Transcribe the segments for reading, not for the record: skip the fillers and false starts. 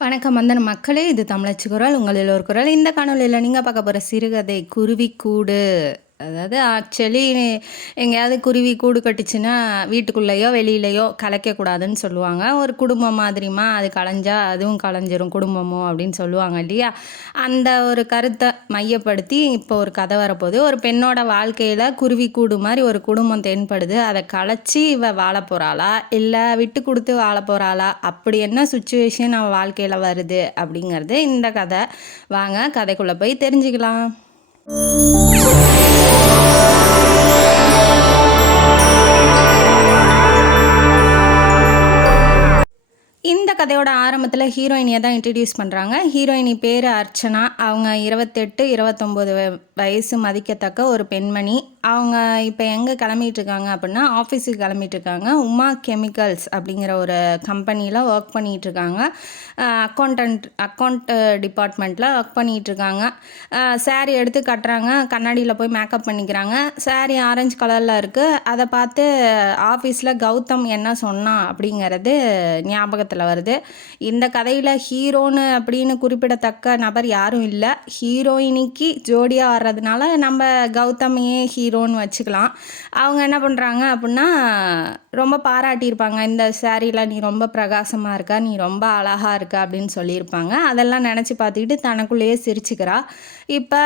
வணக்கம் வந்தன மக்களே, இது தமிழச்சி குரல். உங்களில் ஒரு குரல். இந்த காணொலியில் நீங்கள் பார்க்க போகிற சிறுகதை குருவிக்கூடு. அதாவது ஆக்சுவலி எங்கேயாவது குருவி கூடு கட்டுச்சுன்னா வீட்டுக்குள்ளேயோ வெளியிலையோ கலைக்கக்கூடாதுன்னு சொல்லுவாங்க. ஒரு குடும்பம் மாதிரிமா அது கலைஞ்சா அதுவும் கலைஞ்சிரும் குடும்பமோ அப்படின்னு சொல்லுவாங்க இல்லையா? அந்த ஒரு கருத்தை மையப்படுத்தி இப்போ ஒரு கதை வரப்போகுது. ஒரு பெண்ணோட வாழ்க்கையில் குருவி கூடு மாதிரி ஒரு குடும்பம் தென்படுது. அதை கலைச்சி இவ வாழ போகிறாளா இல்லை விட்டு கொடுத்து வாழ போகிறாளா, அப்படி என்ன சுச்சுவேஷன் அவள் வாழ்க்கையில் வருது அப்படிங்கிறது இந்த கதை. வாங்க கதைக்குள்ளே போய் தெரிஞ்சுக்கலாம். இந்த கதையோட ஆரம்பத்தில் ஹீரோயினியை தான் இன்ட்ரடியூஸ் பண்ணுறாங்க. ஹீரோயினி பேர் அர்ச்சனா. அவங்க 28 29 வயசு மதிக்கத்தக்க ஒரு பெண்மணி. அவங்க இப்போ எங்கே கிளம்பிகிட்ருக்காங்க அப்படின்னா ஆஃபீஸுக்கு கிளம்பிகிட்ருக்காங்க. உமா கெமிக்கல்ஸ் அப்படிங்கிற ஒரு கம்பெனியில் ஒர்க் பண்ணிகிட்ருக்காங்க. அக்கௌண்ட் டிபார்ட்மெண்ட்டில் ஒர்க் பண்ணிகிட்ருக்காங்க. சாரீ எடுத்து கட்டுறாங்க. கண்ணாடியில் போய் மேக்கப் பண்ணிக்கிறாங்க. சாரீ ஆரஞ்சு கலரில் இருக்குது. அதை பார்த்து ஆஃபீஸில் கௌதம் என்ன சொன்னான் அப்படிங்கிறது ஞாபகத்தில் வருது. இந்த கதையில் ஹீரோன்னு அப்படின்னு குறிப்பிடத்தக்க நபர் யாரும் இல்லை. ஹீரோயினிக்கு ஜோடியாக வர்றதுனால நம்ம கௌதமையே ஹீரோன்னு வச்சுக்கலாம். அவங்க என்ன பண்ணுறாங்க அப்படின்னா ரொம்ப பாராட்டியிருப்பாங்க. இந்த சாரியில் நீ ரொம்ப பிரகாசமாக இருக்க, நீ ரொம்ப அழகாக இருக்க அப்படின்னு சொல்லியிருப்பாங்க. அதெல்லாம் நினச்சி பார்த்துக்கிட்டு தனக்குள்ளேயே சிரிச்சுக்கிறா. இப்போ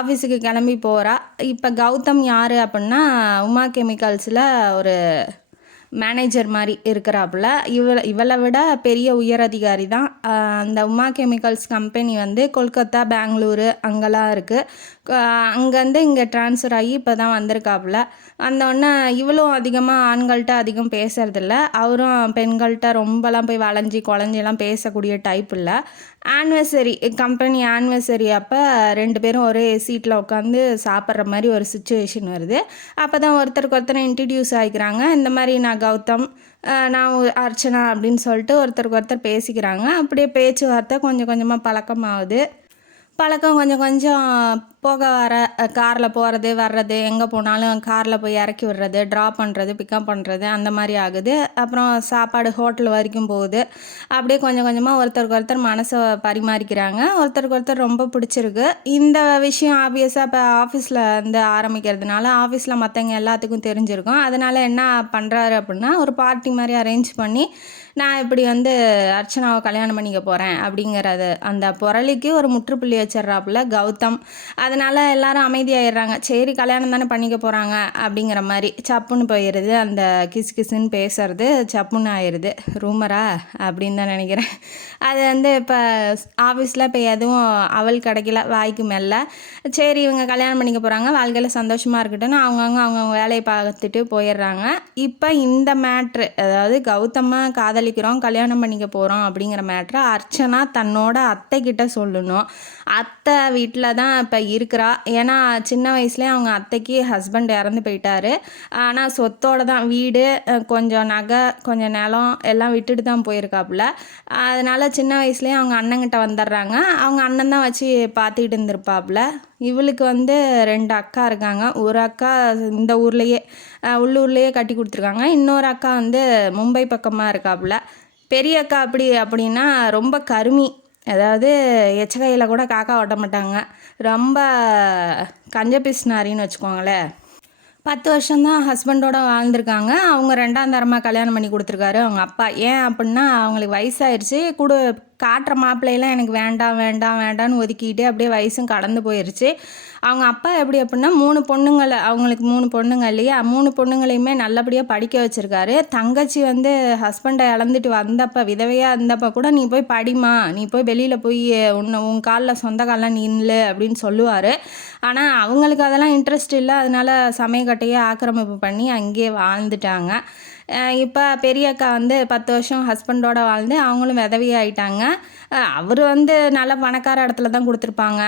ஆஃபீஸுக்கு கிளம்பி போகிறா. இப்போ கௌதம் யார் அப்படின்னா உமா கெமிக்கல்ஸில் ஒரு மேனேஜர் மாதிரி இருக்கிறாப்புல. இவளை விட பெரிய உயரதிகாரி தான். அந்த உமா கெமிக்கல்ஸ் கம்பெனி வந்து கொல்கத்தா, பெங்களூரு அங்கெல்லாம் இருக்குது. அங்கேருந்து இங்கே ட்ரான்ஸ்ஃபர் ஆகி இப்போ தான் வந்திருக்காப்புல. வந்தோடனே இவளும் அதிகமாக ஆண்கள்கிட்ட அதிகம் பேசுறதில்ல. அவரும் பெண்கள்கிட்ட ரொம்பலாம் போய் வளைஞ்சி குழஞ்செல்லாம் பேசக்கூடிய டைப் இல்லை. கம்பெனி ஆனிவர்சரி அப்போ 2 பேரும் ஒரே சீட்டில் உட்காந்து சாப்பிட்ற மாதிரி ஒரு சுச்சுவேஷன் வருது. அப்போ தான் ஒருத்தருக்கு ஒருத்தர் இன்ட்ரடியூஸ் ஆகிக்கிறாங்க. இந்த மாதிரி நான் கௌதம், நான் அர்ச்சனா அப்படின்னு சொல்லிட்டு ஒருத்தருக்கு ஒருத்தர் பேசிக்கிறாங்க. அப்படியே பேச்சுவார்த்தை கொஞ்சம் கொஞ்சமாக பழக்கமாகுது. பழக்கம் கொஞ்சம் கொஞ்சம் போக வர காரில் போகிறது வர்றது, எங்கே போனாலும் காரில் போய் இறக்கி விடுறது, ட்ராப் பண்ணுறது, பிக்கப் பண்ணுறது அந்த மாதிரி ஆகுது. அப்புறம் சாப்பாடு ஹோட்டல் வரைக்கும் போகுது. அப்படியே கொஞ்சம் கொஞ்சமாக ஒருத்தருக்கு ஒருத்தர் மனசை பரிமாறிக்கிறாங்க. ஒருத்தருக்கு ஒருத்தர் ரொம்ப பிடிச்சிருக்கு. இந்த விஷயம் ஆப்வியஸாக இப்போ ஆஃபீஸில் வந்து ஆரம்பிக்கிறதுனால ஆஃபீஸில் மற்றவங்க எல்லாத்துக்கும் தெரிஞ்சிருக்கும். அதனால் என்ன பண்ணுறாரு அப்படின்னா ஒரு பார்ட்டி மாதிரி அரேஞ்ச் பண்ணி நான் இப்படி வந்து அர்ச்சனாவை கல்யாணம் பண்ணிக்க போகிறேன் அப்படிங்கிறது அந்த புரளிக்கு ஒரு முற்றுப்புள்ளி வச்சிட்றாப்புல கௌதம். அதனால் எல்லாரும் அமைதியாகிடுறாங்க. சரி கல்யாணம் தானே பண்ணிக்க போகிறாங்க அப்படிங்கிற மாதிரி சப்புன்னு போயிடுது. அந்த கிசுன்னு பேசுறது சப்புன்னு ஆயிடுது. ரூமரா அப்படின்னு தான் நினைக்கிறேன். அது வந்து இப்போ ஆஃபீஸில் இப்போ எதுவும் அவள் கிடைக்கல வாய்க்கு மேலே. சரி இவங்க கல்யாணம் பண்ணிக்க போகிறாங்க, வாழ்க்கையில் சந்தோஷமாக இருக்கட்டும்னு அவங்கவுங்க வேலையை பார்த்துட்டு போயிடுறாங்க. இப்போ இந்த மேட்ரு, அதாவது கௌதமாக காதலிக்கிறோம், கல்யாணம் பண்ணிக்க போகிறோம் அப்படிங்கிற மேட்ரை அர்ச்சனா தன்னோட அத்தை கிட்ட சொல்லணும். அத்தை வீட்டில் தான் இப்போ இருக்கிறா. ஏன்னா சின்ன வயசுலேயே அவங்க அத்தைக்கு ஹஸ்பண்ட் இறந்து போயிட்டாரு. ஆனால் சொத்தோடு தான், வீடு, கொஞ்சம் நகை, கொஞ்சம் நிலம் எல்லாம் விட்டுட்டு தான் போயிருக்காப்புல. அதனால் சின்ன வயசுலேயே அவங்க அண்ணங்கிட்ட வந்துடுறாங்க. அவங்க அண்ணன் தான் வச்சு பார்த்துக்கிட்டு இருந்திருப்பாப்புல. இவளுக்கு வந்து 2 அக்கா இருக்காங்க. ஒரு அக்கா இந்த ஊர்லேயே உள்ளூர்லேயே கட்டி கொடுத்துருக்காங்க. இன்னொரு அக்கா வந்து மும்பை பக்கமாக இருக்காப்புல. பெரிய அக்கா அப்படின்னா ரொம்ப கருமி. அதாவது எச்சகையில் கூட காக்கா ஓட்ட மாட்டாங்க. ரொம்ப கஞ்ச பிஸ்னாரின்னு வச்சுக்கோங்களேன். 10 வருஷம்தான் ஹஸ்பண்டோட வாழ்ந்திருக்காங்க. அவங்க 2ஆம் தரமாக கல்யாணம் பண்ணி கொடுத்துருக்காரு அவங்க அப்பா. ஏன் அப்படின்னா அவங்களுக்கு வயசாயிருச்சு. காட்டுற மாப்பிள்ளையெல்லாம் எனக்கு வேண்டாம் வேண்டாம் வேண்டான்னு ஒதுக்கிட்டு அப்படியே வயசும் கடந்து போயிடுச்சு. அவங்க அப்பா எப்படி அப்படின்னா 3 பொண்ணுங்களை, அவங்களுக்கு 3 பொண்ணுங்க இல்லையா, 3 பொண்ணுங்களையுமே நல்லபடியாக படிக்க வச்சுருக்காரு. தங்கச்சி வந்து ஹஸ்பண்டை இழந்துட்டு வந்தப்போ, விதவையாக இருந்தப்போ கூட நீ போய் படிமா, நீ போய் வெளியில் போய் உன் காலில் சொந்த காலில் நில்லு அப்படின்னு சொல்லுவார். ஆனால் அவங்களுக்கு அதெல்லாம் இன்ட்ரெஸ்ட் இல்லை. அதனால சமயக்கட்டையே ஆக்கிரமிப்பு பண்ணி அங்கேயே வாழ்ந்துட்டாங்க. இப்போ பெரிய அக்கா வந்து 10 வருஷம் ஹஸ்பண்டோடு வாழ்ந்து அவங்களும் விதவியாயிட்டாங்க. அவர் வந்து நல்ல பணக்கார இடத்துல தான் கொடுத்துருப்பாங்க.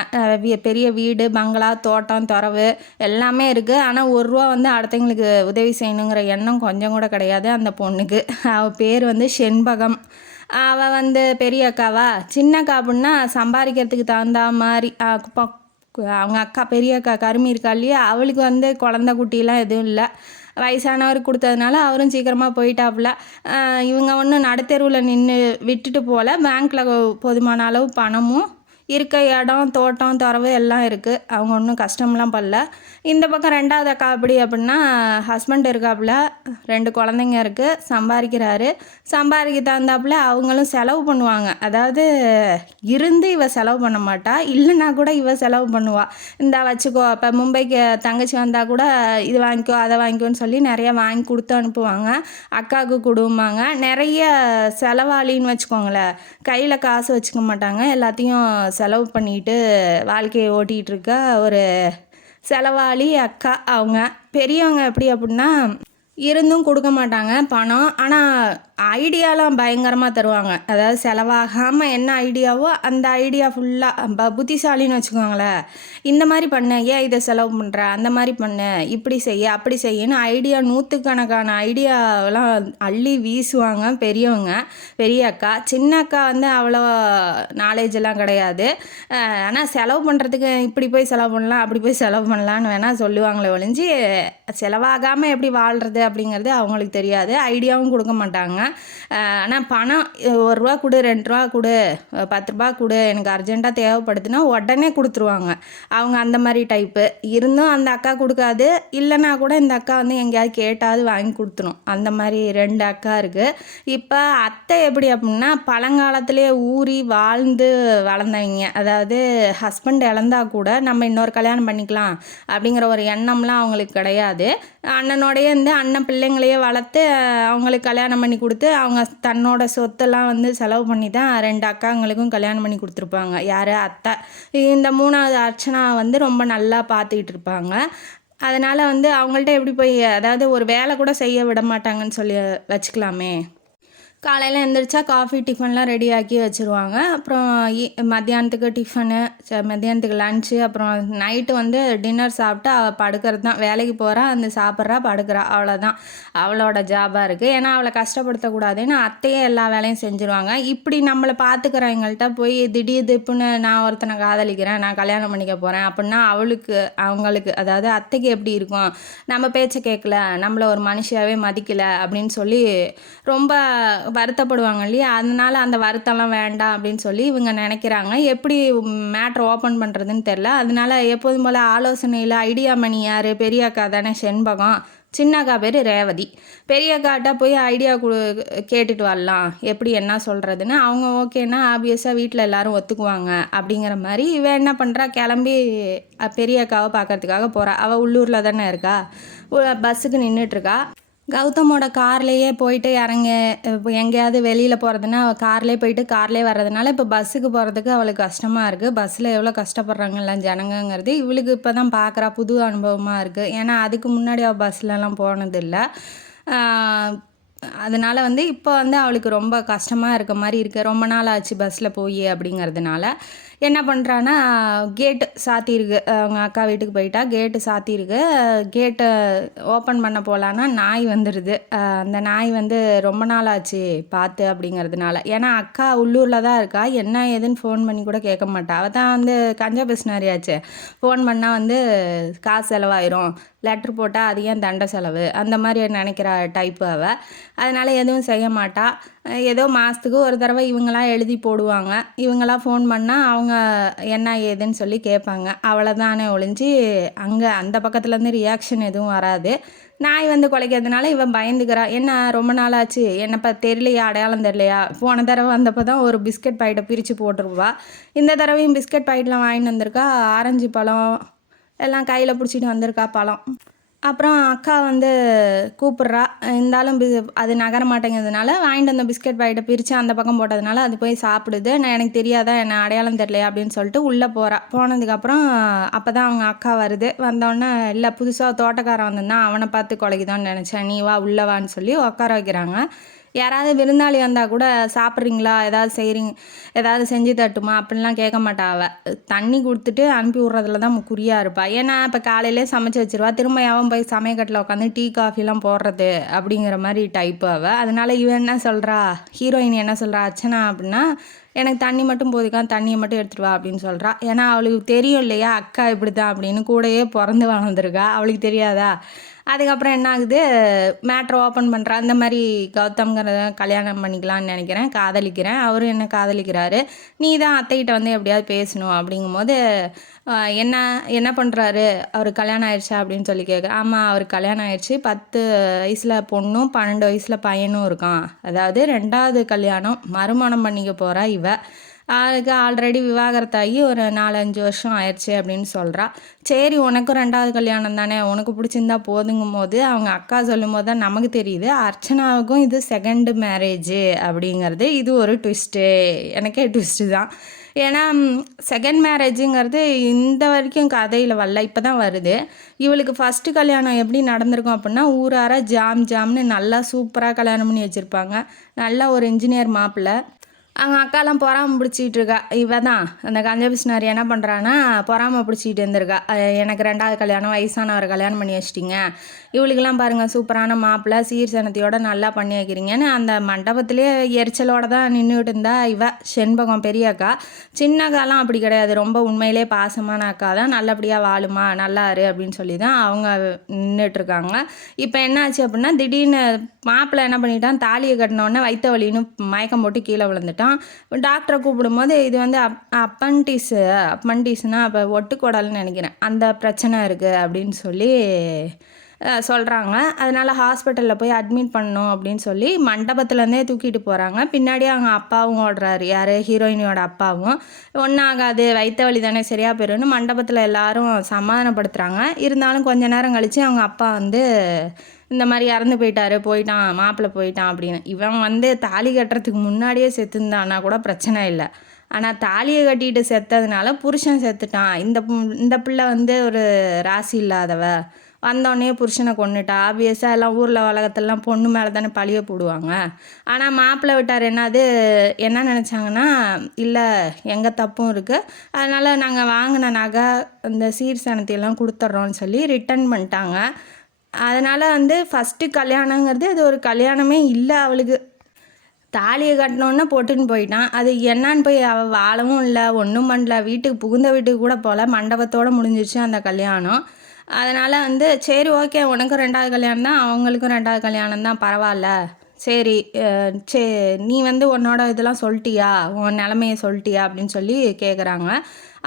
பெரிய வீடு, பங்களா, தோட்டம், துறவு எல்லாமே இருக்குது. ஆனால் ₹1 வந்து அடுத்தவங்களுக்கு உதவி செய்யணுங்கிற எண்ணம் கொஞ்சம் கூட கிடையாது அந்த பொண்ணுக்கு. அவள் பேர் வந்து செண்பகம். அவள் வந்து பெரிய அக்காவா, சின்ன அக்கா அப்படின்னா சம்பாதிக்கிறதுக்கு தகுந்த மாதிரி அவங்க அக்கா பெரிய அக்கா கருமி இருக்கா இல்லையா, அவளுக்கு வந்து குழந்த குட்டிலாம் எதுவும் இல்லை. வயசானவர் கொடுத்ததுனால அவரும் சீக்கிரமாக போயிட்டாப்புல. இவங்க ஒன்றும் நடுத்தெருவில் நின்று விட்டுட்டு போகல. பேங்க்கில் போதுமான அளவு பணமும் இருக்க இடம், தோட்டம், தொறவு எல்லாம் இருக்குது. அவங்க ஒன்றும் கஷ்டம்லாம் படல. இந்த பக்கம் 2வது அக்கா எப்படி அப்படின்னா, ஹஸ்பண்ட் இருக்காப்புல, 2 குழந்தைங்க இருக்குது, சம்பாதிக்கிறாரு. சம்பாதிக்க தகுந்தாப்புல அவங்களும் செலவு பண்ணுவாங்க. அதாவது இருந்து இவ செலவு பண்ண மாட்டா, இல்லைன்னா கூட இவ செலவு பண்ணுவா. இந்தா வச்சுக்கோ, இப்போ மும்பைக்கு தங்கச்சி வந்தால் கூட இது வாங்கிக்கோ அதை வாங்கிக்கோன்னு சொல்லி நிறைய வாங்கி கொடுத்து அனுப்புவாங்க. அக்காவுக்கு கொடும்பாங்க. நிறைய செலவாளின்னு வச்சுக்கோங்களேன். கையில் காசு வச்சுக்க மாட்டாங்க. எல்லாத்தையும் செலவு பண்ணிட்டு வாழ்க்கையை ஓட்டிகிட்டு இருக்க ஒரு செலவாளி அக்கா. அவங்க பெரியவங்க எப்படி அப்படின்னா, இருந்தும் கொடுக்க மாட்டாங்க பணம். ஆனால் ஐடியாலாம் பயங்கரமாக தருவாங்க. அதாவது செலவாகாமல் என்ன ஐடியாவோ அந்த ஐடியா ஃபுல்லாக புத்திசாலின்னு வச்சுக்கோங்களேன். இந்த மாதிரி பண்ணு, ஏன் இதை செலவு பண்ணுற, அந்த மாதிரி பண்ணு, இப்படி செய்ய அப்படி செய்யன்னு ஐடியா, 100கணக்கான ஐடியாவெல்லாம் அள்ளி வீசுவாங்க பெரியவங்க. பெரிய அக்கா. சின்ன அக்கா வந்து அவ்வளோ நாலேஜ் எல்லாம் கிடையாது. ஆனால் செலவு பண்ணுறதுக்கு இப்படி போய் செலவு பண்ணலாம், அப்படி போய் செலவு பண்ணலான்னு வேணால் சொல்லுவாங்களே ஒழிஞ்சு, செலவாகாமல் எப்படி வாழ்கிறது அப்படிங்கிறது அவங்களுக்கு தெரியாது. ஐடியாவும் கொடுக்க மாட்டாங்க. ஆனால் பணம் ₹1 கொடு, ₹2 கொடு, ₹10 கொடு, எனக்கு அர்ஜெண்ட்டாக தேவைப்படுதுன்னா உடனே கொடுத்துருவாங்க. அவங்க அந்த மாதிரி டைப்பு. இருந்தும் அந்த அக்கா கொடுக்காது. இல்லைன்னா கூட இந்த அக்கா வந்து எங்கேயாவது கேட்டாவது வாங்கி கொடுத்துரும். அந்த மாதிரி 2 அக்கா இருக்குது. இப்போ அத்தை எப்படி அப்படின்னா, பழங்காலத்திலே ஊறி வாழ்ந்து வளர்ந்தவங்க. அதாவது ஹஸ்பண்ட் இழந்தா கூட நம்ம இன்னொரு கல்யாணம் பண்ணிக்கலாம் அப்படிங்கிற ஒரு எண்ணம்லாம் அவங்களுக்கு கிடையாது. அண்ணனோடையே இருந்து அண்ணன் பிள்ளைங்களையே வளர்த்து அவங்களுக்கு கல்யாணம் பண்ணி கொடுத்து அவங்க தன்னோட சொத்தெல்லாம் வந்து செலவு பண்ணி தான் 2 அக்காங்களுக்கும் கல்யாணம் பண்ணி கொடுத்துருப்பாங்க. யார்? அத்தை. இந்த 3வது அர்ச்சனா வந்து ரொம்ப நல்லா பார்த்துக்கிட்டு இருப்பாங்க. அதனால் வந்து அவங்கள்ட்ட எப்படி போய், அதாவது ஒரு வேலை கூட செய்ய விட மாட்டாங்கன்னு சொல்லி வச்சுக்கலாமே. காலையில் எழுந்திரிச்சா காஃபி டிஃபன்லாம் ரெடி ஆக்கி வச்சுருவாங்க. அப்புறம் மத்தியானத்துக்கு டிஃபனு, மத்தியானத்துக்கு லன்ச்சு, அப்புறம் நைட்டு வந்து டின்னர் சாப்பிட்டு அவள் படுக்கிறது தான். வேலைக்கு போகிறா, அந்த சாப்பிட்றா, படுக்கிறா, அவ்வளோதான் அவளோட ஜாபாக இருக்குது. ஏன்னா அவளை கஷ்டப்படுத்தக்கூடாதுன்னு அத்தையே எல்லா வேலையும் செஞ்சுருவாங்க. இப்படி நம்மளை பார்த்துக்கிறவங்கள்ட்ட போய் திடீர்னு நான் ஒருத்தனை காதலிக்கிறேன், நான் கல்யாணம் பண்ணிக்க போகிறேன் அப்படின்னா அவங்களுக்கு அதாவது அத்தைக்கு எப்படி இருக்கும், நம்ம பேச்சை கேட்கல, நம்மளை ஒரு மனுஷியாவே மதிக்கலை அப்படின்னு சொல்லி ரொம்ப வருத்தப்படுவாங்க இல்லையா. அதனால அந்த வருத்தம்லாம் வேண்டாம் அப்படின்னு சொல்லி இவங்க நினைக்கிறாங்க. எப்படி மேட்ரு ஓப்பன் பண்ணுறதுன்னு தெரில. அதனால எப்போதும் போல் ஆலோசனையில் ஐடியா மணி யார்? பெரிய அக்கா தானே, செண்பகம். சின்ன அக்கா பேர் ரேவதி. பெரிய அக்காட்ட போய் ஐடியா கேட்டுட்டு வரலாம், எப்படி என்ன சொல்கிறதுன்னு. அவங்க ஓகேன்னா ஆப்வியஸாக வீட்டில் எல்லோரும் ஒத்துக்குவாங்க அப்படிங்கிற மாதிரி இவன் என்ன பண்ணுறா, கிளம்பி பெரிய அக்காவை பார்க்கறதுக்காக போகிறா. அவள் உள்ளூரில் தானே இருக்கா, பஸ்ஸுக்கு நின்றுட்டுருக்கா. கௌதமோட கார்லேயே போயிட்டு இறங்க, இப்போ எங்கேயாவது வெளியில் போகிறதுனா அவள் கார்லேயே போயிட்டு கார்லேயே வர்றதுனால இப்போ பஸ்ஸுக்கு போகிறதுக்கு அவளுக்கு கஷ்டமாக இருக்குது. பஸ்ஸில் எவ்வளோ கஷ்டப்படுறாங்கல்ல ஜனங்கங்கிறது இவளுக்கு இப்போ தான் பார்க்குறா. புது அனுபவமாக இருக்குது. ஏன்னா அதுக்கு முன்னாடி அவள் பஸ்லலாம் போனதில்லை. அதனால் வந்து இப்போ வந்து அவளுக்கு ரொம்ப கஷ்டமாக இருக்க மாதிரி இருக்குது. ரொம்ப நாள் ஆச்சு பஸ்ஸில் போய் அப்படிங்கிறதுனால என்ன பண்ணுறான்னா, கேட்டு சாத்தியிருக்கு. அவங்க அக்கா வீட்டுக்கு போயிட்டா, கேட்டு சாத்தியிருக்கு. கேட்டை ஓப்பன் பண்ண போகலான்னா நாய் வந்துடுது. அந்த நாய் வந்து ரொம்ப நாள் ஆச்சு பார்த்து அப்படிங்கிறதுனால. ஏன்னா அக்கா உள்ளூரில் தான் இருக்கா. என்ன ஏதுன்னு ஃபோன் பண்ணி கூட கேட்க மாட்டா. அவள் தான் வந்து கஞ்சா பிஸ்னாரியாச்சு. ஃபோன் பண்ணால் வந்து காசு செலவாயிரும், லெட்ரு போட்டால் அது ஏன் தண்டை செலவு, அந்த மாதிரி நினைக்கிற டைப்பு அவள். அதனால் எதுவும் செய்ய மாட்டா. ஏதோ மாதத்துக்கு ஒரு தடவை இவங்களாம் எழுதி போடுவாங்க. இவங்களாம் ஃபோன் பண்ணால் அவங்க என்ன ஏதுன்னு சொல்லி கேட்பாங்க. அவ்வளோதானே ஒழிஞ்சு அங்கே அந்த பக்கத்துலேருந்து ரியாக்ஷன் எதுவும் வராது. நாய் வந்து குலைக்கிறதுனால இவன் பயந்துக்கிறா. என்ன ரொம்ப நாளாச்சு, என்னப்பா தெரியலையா, அடையாளம் தெரியலையா. போன தடவை வந்தப்போ தான் ஒரு பிஸ்கட் பாக்கெட்டை பிரித்து போட்டுருவா. இந்த தடவையும் பிஸ்கட் பாக்கெட்லாம் வாங்கிட்டு வந்திருக்கா. ஆரஞ்சு பழம் எல்லாம் கையில் பிடிச்சிட்டு வந்திருக்கா பழம். அப்புறம் அக்கா வந்து கூப்பிட்றா. இருந்தாலும் அது நகர மாட்டேங்கிறதுனால வாங்கிட்டு வந்த பிஸ்கட் பாக்கெட்டை பிரித்து அந்த பக்கம் போட்டதுனால அது போய் சாப்பிடுது. எனக்கு தெரியாதா, என்ன அடையாளம் தெரியலையா அப்படின்னு சொல்லிட்டு உள்ளே போகிறா. போனதுக்கப்புறம் அப்போ தான் அவங்க அக்கா வருது. வந்தோடனே இல்லை புதுசாக தோட்டக்காரன் வந்திருந்தான், அவனை பார்த்து குலைக்குதான்னு நினச்சேன், நீ வா உள்ளே வான்னு சொல்லி உட்கார வைக்கிறாங்க. யாராவது விருந்தாளி வந்தால் கூட சாப்பிட்றீங்களா, ஏதாவது செஞ்சு தட்டுமா அப்படின்லாம் கேட்க மாட்டா. அவள் தண்ணி கொடுத்துட்டு அனுப்பி விட்றதுல தான் குறியாக இருப்பாள். ஏன்னா இப்போ காலையிலே சமைச்சு வச்சிருவா. திரும்ப அவன் போய் சமையக்கட்டில் உட்காந்து டீ காஃபிலாம் போடுறது அப்படிங்கிற மாதிரி டைப்பு அவள். அதனால் இவன் என்ன சொல்கிறா, ஹீரோயின் என்ன சொல்கிறா, அர்ச்சனா அப்படின்னா எனக்கு தண்ணி மட்டும் போதுக்கான், தண்ணியை மட்டும் எடுத்துகிட்டு வா அப்படின்னு சொல்கிறா. ஏன்னா அவளுக்கு தெரியும் இல்லையா அக்கா இப்படி தான் அப்படின்னு. கூடயே பிறந்து வளர்ந்துருக்கா, அவளுக்கு தெரியாதா. அதுக்கப்புறம் என்ன ஆகுது, மேட்ரு ஓப்பன் பண்ணுறா. இந்த மாதிரி கௌதம்ங்கிறத கல்யாணம் பண்ணிக்கலான்னு நினைக்கிறேன், காதலிக்கிறேன், அவரும் என்ன காதலிக்கிறாரு, நீ தான் அத்தைக்கிட்ட வந்து எப்படியாவது பேசணும் அப்படிங்கும்போது என்ன என்ன பண்ணுறாரு, அவருக்கு கல்யாணம் ஆயிடுச்சா அப்படின்னு சொல்லி கேட்க. ஆமாம், அவருக்கு கல்யாணம் ஆயிடுச்சு, 10 வயசில் பொண்ணும் 12 வயசில் பையனும் இருக்கான். அதாவது 2வது கல்யாணம், மறுமணம் பண்ணிக்க போகிறா இவ. அதுக்கு ஆல்ரெடி விவாகரத்தாகி ஒரு 4-5 வருஷம் ஆயிடுச்சு அப்படின்னு சொல்கிறா. சரி, உனக்கும் 2வது கல்யாணம் தானே, உனக்கு பிடிச்சிருந்தா போதுங்கும் போது அவங்க அக்கா சொல்லும் போது தான் நமக்கு தெரியுது அர்ச்சனாவுக்கும் இது செகண்ட் மேரேஜு அப்படிங்கிறது. இது ஒரு ட்விஸ்ட்டு, எனக்கே ட்விஸ்ட்டு தான். ஏன்னா செகண்ட் மேரேஜுங்கிறது இந்த வரைக்கும் கதையில் வரல, இப்போ தான் வருது. இவளுக்கு ஃபஸ்ட்டு கல்யாணம் எப்படி நடந்திருக்கும் அப்படின்னா, ஊரார ஜாம்னு நல்லா சூப்பராக கல்யாணம் பண்ணி வச்சுருப்பாங்க. நல்லா ஒரு இன்ஜினியர் மாப்பிள்ளை. அவங்க அக்காலாம் பொறாமை பிடிச்சிட்டு இருக்கா. இவ தான் அந்த கஞ்ச பிஸ்னாரி என்ன பண்ணுறான்னா, பொறாமை பிடிச்சிட்டு இருந்திருக்கா. எனக்கு 2வது கல்யாணம், வயசானவரை கல்யாணம் பண்ணி வச்சிட்டிங்க, இவளுக்கெல்லாம் பாருங்கள் சூப்பரான மாப்பிள்ளை சீர் சனத்தையோடு நல்லா பண்ணி வைக்கிறீங்கன்னு அந்த மண்டபத்திலே எரிச்சலோடு தான் நின்றுட்டு இருந்தா இவ செண்பகம் பெரிய அக்கா. சின்ன அக்காலாம் அப்படி கிடையாது, ரொம்ப உண்மையிலே பாசமான அக்கா தான், நல்லபடியாக வாழுமா நல்லாரு அப்படின்னு சொல்லி தான் அவங்க நின்றுட்டுருக்காங்க. இப்போ என்னாச்சு அப்படின்னா, திடீர்னு மாப்பிள்ளை என்ன பண்ணிட்டான், தாலியை கட்டினோடனே வைத்த வலின்னு மயக்கம் போட்டு கீழே விழுந்துட்டான். டாக்டரை கூப்பிடும்போது இது வந்து அப்பண்டிஸ்னால் அப்போ ஒட்டுக்கோடல்னு நினைக்கிறேன், அந்த பிரச்சனை இருக்குது அப்படின்னு சொல்லி சொல்கிறாங்க. அதனால் ஹாஸ்பிட்டலில் போய் அட்மிட் பண்ணணும் அப்படின்னு சொல்லி மண்டபத்துலேருந்தே தூக்கிட்டு போகிறாங்க. பின்னாடியே அவங்க அப்பாவும் ஓடுறாரு, யார், ஹீரோயினியோட அப்பாவும். ஒன்றும் ஆகாது, வைத்த வலி தானே சரியாக போயிடும்னு மண்டபத்தில் எல்லாரும் சமாதானப்படுத்துகிறாங்க. இருந்தாலும் கொஞ்ச நேரம் கழித்து அவங்க அப்பா வந்து இந்த மாதிரி இறந்து போயிட்டான், மாப்பிள்ளை போயிட்டான் அப்படின்னு. இவன் வந்து தாலி கட்டுறதுக்கு முன்னாடியே செத்துருந்தான்னா கூட பிரச்சனை இல்லை. ஆனால் தாலியை கட்டிட்டு செத்ததுனால புருஷன் செத்துட்டான். இந்த பிள்ளை வந்து ஒரு ராசி இல்லாதவ, வந்தோடனே புருஷனை கொண்டுட்டா. ஆப்வியஸாக எல்லாம் ஊரில் உலகத்திலலாம் பொண்ணு மேலே தானே பழிய போடுவாங்க. ஆனால் மாப்பிள்ளை விட்டார் என்ன நினச்சாங்கன்னா, இல்லை எங்கள் தப்பும் இருக்குது, அதனால் நாங்கள் வாங்கின நகை இந்த சீர் சனத்தையெல்லாம் கொடுத்துட்றோன்னு சொல்லி ரிட்டன் பண்ணிட்டாங்க. அதனால் வந்து ஃபஸ்ட்டு கல்யாணங்கிறது அது ஒரு கல்யாணமே இல்லை அவளுக்கு. தாலியை கட்டினோன்னே போட்டுன்னு போயிட்டான். அது என்னான்னு போய் அவள் வாழவும் இல்லை, ஒன்றும் பண்ணல, புகுந்த வீட்டுக்கு கூட போகல, மண்டபத்தோடு முடிஞ்சிருச்சு அந்த கல்யாணம். அதனால் வந்து சரி ஓகே, உனக்கும் 2வது கல்யாணம் தான், அவங்களுக்கும் 2வது கல்யாணம் தான், பரவாயில்ல, சரி நீ வந்து உன்னோட இதெல்லாம் சொல்லிட்டியா, உன் நிலமையை சொல்லிட்டியா அப்படின்னு சொல்லி கேட்குறாங்க.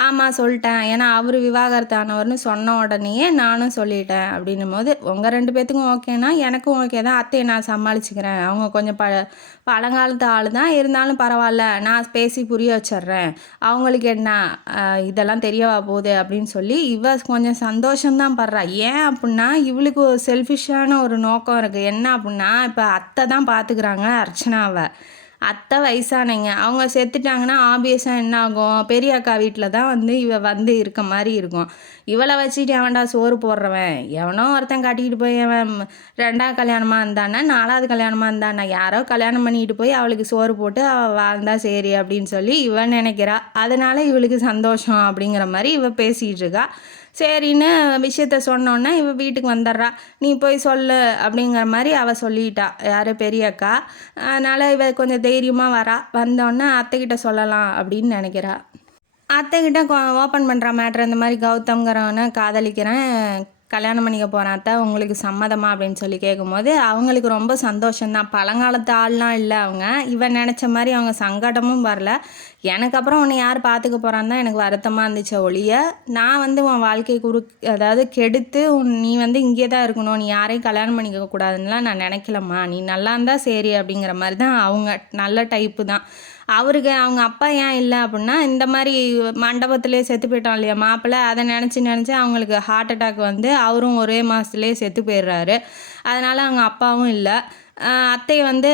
ஆமாம் சொல்லிட்டேன், ஏன்னா அவர் விவாகரத்தானவர்னு சொன்ன உடனேயே நானும் சொல்லிட்டேன் அப்படின்னும் போது, உங்கள் 2 பேத்துக்கும் ஓகேனா எனக்கும் ஓகே தான், அத்தையை நான் சமாளிச்சுக்கிறேன், அவங்க கொஞ்சம் பழங்காலத்து ஆள் தான், இருந்தாலும் பரவாயில்ல, நான் பேசி புரிய வச்சிட்றேன், அவங்களுக்கு என்ன இதெல்லாம் தெரியவா போகுது அப்படின்னு சொல்லி இவ கொஞ்சம் சந்தோஷம்தான் படுறா. ஏன் அப்படின்னா இவளுக்கு ஒரு செல்ஃபிஷான ஒரு நோக்கம் இருக்குது. என்ன அப்படின்னா, இப்போ அத்தை தான் பார்த்துக்கிறாங்க அர்ச்சனாவை. அத்தை வயசானவங்க, அவங்க செத்துட்டாங்கன்னா ஆப்வியஸாக என்ன ஆகும், பெரிய அக்கா வீட்டில் தான் வந்து இவ வந்து இருக்க மாதிரி இருக்கும். இவளை வச்சுட்டு எவன்டா சோறு போடுறவன், எவனோ ஒருத்தன் கட்டிக்கிட்டு போய் அவன் 2வது கல்யாணமாக இருந்தானா 4வது கல்யாணமாக இருந்தானா, யாரோ கல்யாணம் பண்ணிக்கிட்டு போய் அவளுக்கு சோறு போட்டு அவள் வாழ்ந்தா சரி அப்படின்னு சொல்லி இவன் நினைக்கிறா. அதனால இவளுக்கு சந்தோஷம் அப்படிங்கிற மாதிரி இவ பேசிகிட்டு இருக்கா. சரின்னு விஷயத்த சொன்னோன்னே இவ வீட்டுக்கு வந்துடுறா. நீ போய் சொல்லு அப்படிங்கிற மாதிரி அவள் சொல்லிட்டா, யார், பெரிய அக்கா. அதனால் இவ கொஞ்சம் தைரியமாக வரா. வந்தோடனே அத்தைக்கிட்ட சொல்லலாம் அப்படின்னு நினைக்கிறா. அத்தைக்கிட்ட ஓப்பன் பண்ணுற மேட்ரு, இந்த மாதிரி கௌதம்ங்கிறவனை காதலிக்கிறேன், கல்யாணம் பண்ணிக்க போகிறேன் அத்தை, உங்களுக்கு சம்மதமா அப்படின்னு சொல்லி கேட்கும்போது அவங்களுக்கு ரொம்ப சந்தோஷம்தான். பழங்காலத்து ஆள்லாம் இல்லை அவங்க. இவன் நினச்ச மாதிரி அவங்க சங்கடமும் வரல. எனக்கு அப்புறம் உன்னை யார் பார்த்துக்க போகிறான்னு தான் எனக்கு வருத்தமாக இருந்துச்சு ஒழிய, நான் வந்து உன் வாழ்க்கை அதாவது கெடுத்து நீ வந்து இங்கே தான் இருக்கணும், நீ யாரையும் கல்யாணம் பண்ணிக்க கூடாதுன்னுலாம் நான் நினைக்கலம்மா, நீ நல்லா இருந்தால் சரி அப்படிங்கிற மாதிரி தான் அவங்க. நல்ல டைப்பு தான் அவருக்கு. அவங்க அப்பா ஏன் இல்லை அப்படின்னா, இந்த மாதிரி மண்டபத்திலே செத்து போயிட்டான் இல்லையா மாப்பிள்ளை, அதை நினச்சி அவங்களுக்கு ஹார்ட் அட்டாக் வந்து அவரும் ஒரே மாதத்துலேயே செத்து போயிடுறாரு. அதனால் அவங்க அப்பாவும் இல்லை. அத்தை வந்து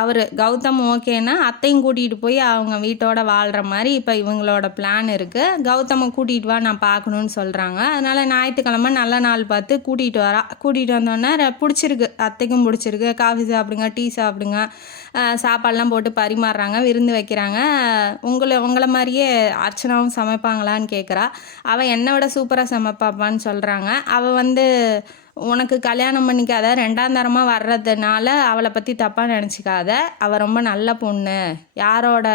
அவர் கௌதம் ஓகேன்னா அத்தையும் கூட்டிகிட்டு போய் அவங்க வீட்டோட வாழ்கிற மாதிரி இப்போ இவங்களோட பிளான் இருக்குது. கௌதமை கூட்டிகிட்டு வா, நான் பார்க்கணுன்னு சொல்கிறாங்க. அதனால் ஞாயிற்றுக்கிழமை நல்ல நாள் பார்த்து கூட்டிகிட்டு வந்தோடனே பிடிச்சிருக்கு, அத்தைக்கும் பிடிச்சிருக்கு. காஃபி சாப்பிடுங்க, டீ சாப்பிடுங்க, சாப்பாடெலாம் போட்டு பரிமாறுறாங்க, விருந்து வைக்கிறாங்க. உங்களை மாதிரியே அர்ச்சனாவும் சமைப்பாங்களான்னு கேட்குறா. அவள் என்னை விட சூப்பராக சமைப்பாப்பான்னு சொல்கிறாங்க. அவள் வந்து உனக்கு கல்யாணம் பண்ணிக்காத, 2ஆம் தரமா வர்றதுனால அவளை பற்றி தப்பாக நினச்சிக்காத. அவள் ரொம்ப நல்ல பொண்ணு, யாரோட